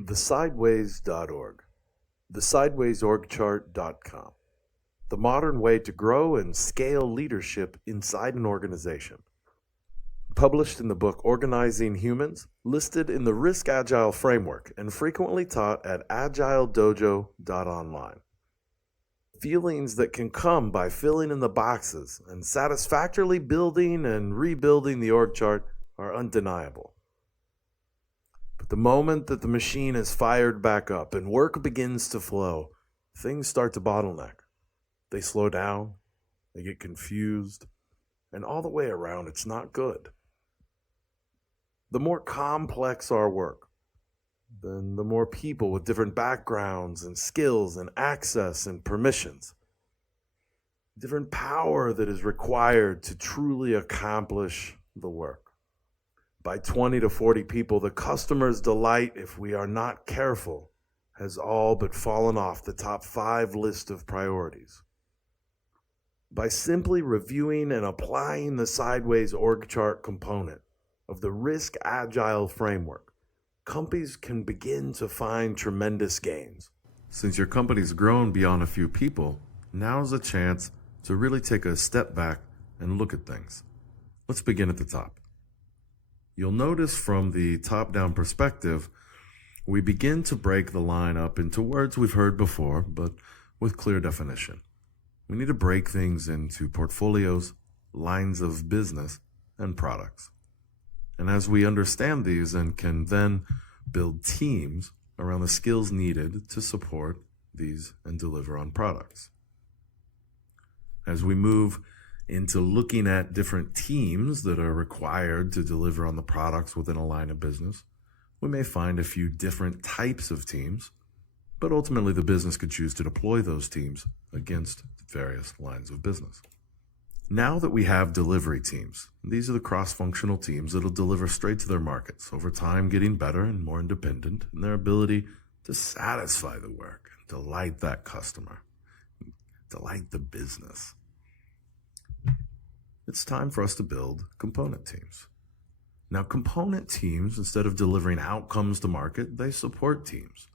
thesideways.org, thesidewaysorgchart.com, the modern way to grow and scale leadership inside an organization. Published in the book Organizing Humans, listed in the Risk Agile Framework, and frequently taught at agiledojo.online. Feelings that can come by filling in the boxes and satisfactorily building and rebuilding the org chart are undeniable. But the moment that the machine is fired back up and work begins to flow, things start to bottleneck. They slow down, they get confused, and all the way around it's not good. The more complex our work, then the more people with different backgrounds and skills and access and permissions, different power that is required to truly accomplish the work. By 20 to 40 people, the customer's delight, if we are not careful, has all but fallen off the top 5 list of priorities. By simply reviewing and applying the Sideways org chart component of the Risk Agile Framework, companies can begin to find tremendous gains. Since your company's grown beyond a few people, now's a chance to really take a step back and look at things. Let's begin at the top. You'll notice from the top-down perspective, we begin to break the line up into words we've heard before, but with clear definition. We need to break things into portfolios, lines of business, and products. And as we understand these and can then build teams around the skills needed to support these and deliver on products. As we move into looking at different teams that are required to deliver on the products within a line of business, we may find a few different types of teams, but ultimately the business could choose to deploy those teams against various lines of business. Now that we have delivery teams, these are the cross-functional teams that will deliver straight to their markets, over time getting better and more independent in their ability to satisfy the work, delight that customer, delight the business. It's time for us to build component teams. Now, component teams, instead of delivering outcomes to market, they support teams.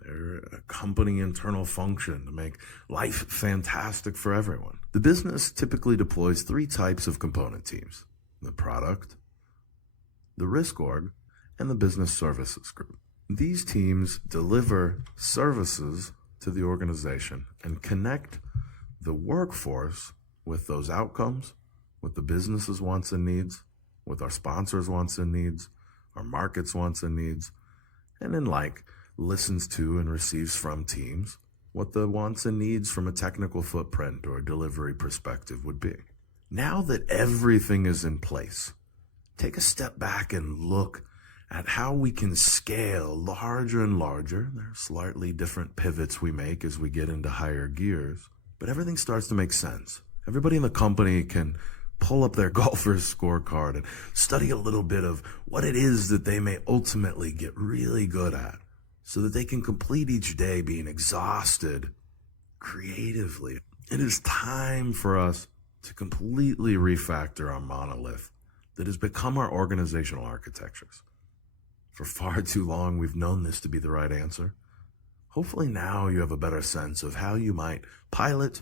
They're a company internal function to make life fantastic for everyone. The business typically deploys 3 types of component teams: the product, the risk org, and the business services group. These teams deliver services to the organization and connect the workforce with those outcomes, with the business's wants and needs, with our sponsors' wants and needs, our market's wants and needs, and then listens to and receives from teams what the wants and needs from a technical footprint or a delivery perspective would be. Now that everything is in place, take a step back and look at how we can scale larger and larger. There are slightly different pivots we make as we get into higher gears, but everything starts to make sense. Everybody in the company can pull up their golfer's scorecard and study a little bit of what it is that they may ultimately get really good at, so that they can complete each day being exhausted creatively. It is time for us to completely refactor our monolith that has become our organizational architectures. For far too long, we've known this to be the right answer. Hopefully now you have a better sense of how you might pilot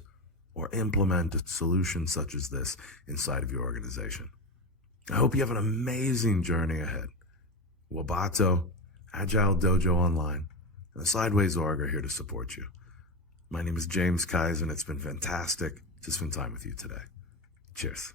or implement a solution such as this inside of your organization. I hope you have an amazing journey ahead. Wabato, Agile Dojo Online, and the Sideways Org are here to support you. My name is James Kaiser, and it's been fantastic to spend time with you today. Cheers.